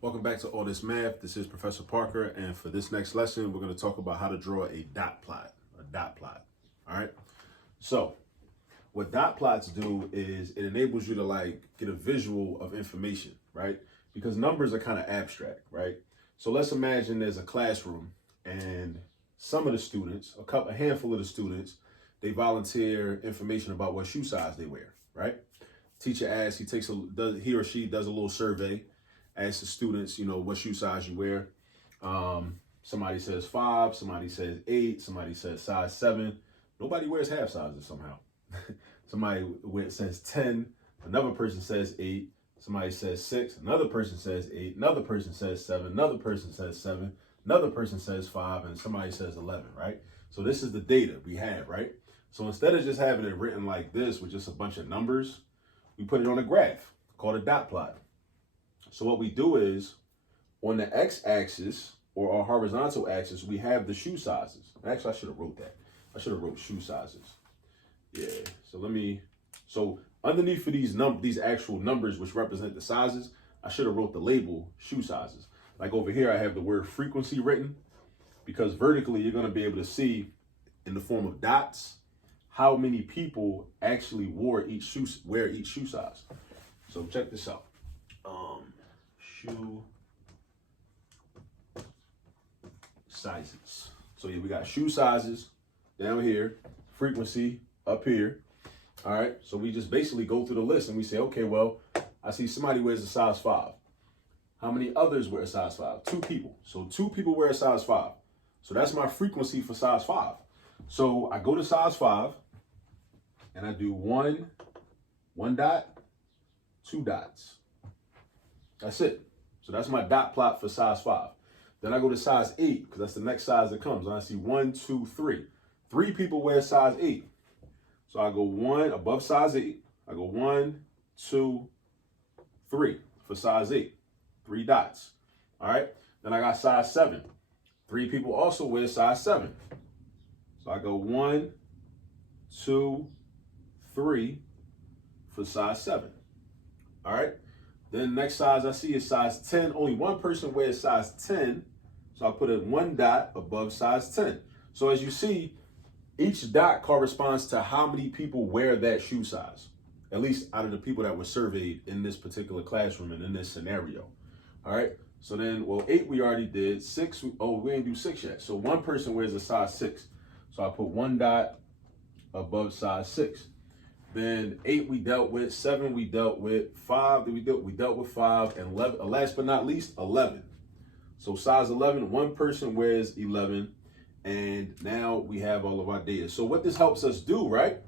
Welcome back to All This Math. This is Professor Parker, and for this next lesson, we're going to talk about how to draw a dot plot. All right. So, what dot plots do is it enables you to get a visual of information, right? Because numbers are kind of abstract, right? So let's imagine there's a classroom, and some of the students, a handful of the students, they volunteer information about what shoe size they wear, right? Teacher asks, he or she does a little survey. Ask the students, what shoe size you wear. Somebody says 5, somebody says 8, somebody says size 7. Nobody wears half sizes somehow. Somebody says 10, another person says 8, somebody says 6, another person says 8, another person says 7, another person says 7, another person says 5, and somebody says 11, right? So this is the data we have, right? So instead of just having it written like this with just a bunch of numbers, we put it on a graph called a dot plot. So what we do is, on the x-axis or our horizontal axis, we have the shoe sizes. Actually, I should have wrote that. I should have wrote shoe sizes. Yeah. So underneath for these actual numbers which represent the sizes, I should have wrote the label shoe sizes. Like over here, I have the word frequency written, because vertically you're going to be able to see in the form of dots how many people actually wear each shoe size. So check this out. Shoe sizes. So yeah, we got shoe sizes down here, frequency up here. All right, so we just basically go through the list and we say, okay, well, I see somebody wears a size 5. How many others wear a size 5? 2 people. So 2 people wear a size 5. So that's my frequency for size 5. So I go to size 5 and I do one dot, 2 dots. That's it. So that's my dot plot for size 5. Then I go to size 8, because that's the next size that comes. And I see 1, 2, 3. 3 people wear size 8. So I go 1 above size 8. I go 1, 2, 3 for size 8. 3 dots. All right. Then I got size 7. 3 people also wear size 7. So I go 1, 2, 3 for size 7. All right. Then next size I see is size 10. Only one person wears size 10. So I put in 1 dot above size 10. So as you see, each dot corresponds to how many people wear that shoe size, at least out of the people that were surveyed in this particular classroom and in this scenario. All right. So then, 8 we already did. 6, we didn't do 6 yet. So one person wears a size 6. So I put 1 dot above size 6. Then 8 we dealt with, 7 we dealt with, 5 we dealt with 5, and 11, last but not least, 11. So size 11, one person wears 11, and now we have all of our data. So what this helps us do, right,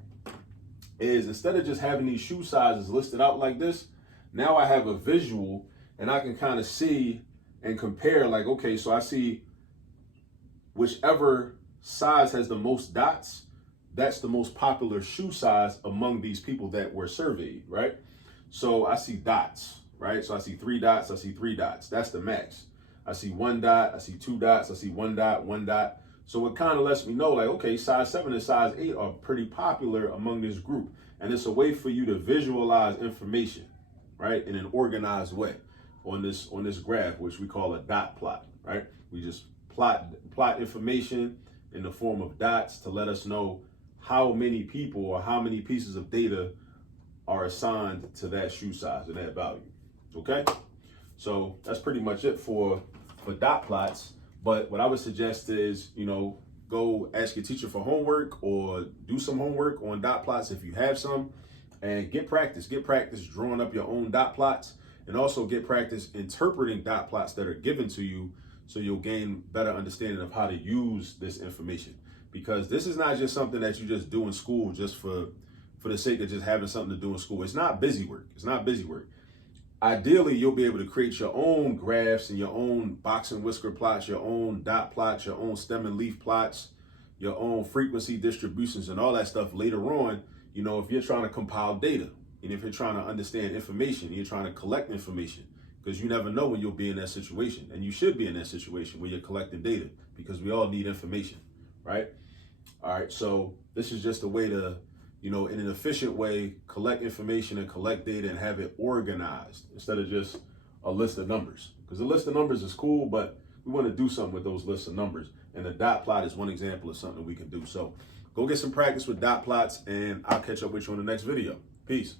is instead of just having these shoe sizes listed out like this, now I have a visual and I can kind of see and compare, like, okay, so I see whichever size has the most dots, that's the most popular shoe size among these people that were surveyed, right? So I see dots, right? So I see 3 dots, I see 3 dots. That's the max. I see 1 dot, I see 2 dots, I see 1 dot, 1 dot. So it kind of lets me know, like, okay, size 7 and size 8 are pretty popular among this group. And it's a way for you to visualize information, right, in an organized way on this graph, which we call a dot plot, right? We just plot information in the form of dots to let us know how many people or how many pieces of data are assigned to that shoe size and that value. Okay, so that's pretty much it for dot plots. But what I would suggest is, go ask your teacher for homework or do some homework on dot plots if you have some, and get practice drawing up your own dot plots, and also get practice interpreting dot plots that are given to you, so you'll gain better understanding of how to use this information. Because this is not just something that you just do in school just for the sake of just having something to do in school. It's not busy work. Ideally, you'll be able to create your own graphs and your own box and whisker plots, your own dot plots, your own stem and leaf plots, your own frequency distributions, and all that stuff later on, if you're trying to compile data and if you're trying to understand information, you're trying to collect information, because you never know when you'll be in that situation. And you should be in that situation where you're collecting data, because we all need information, right? All right, so this is just a way to, in an efficient way, collect information and collect data and have it organized instead of just a list of numbers, because the list of numbers is cool, but we want to do something with those lists of numbers. And the dot plot is one example of something we can do. So go get some practice with dot plots, and I'll catch up with you on the next video. Peace.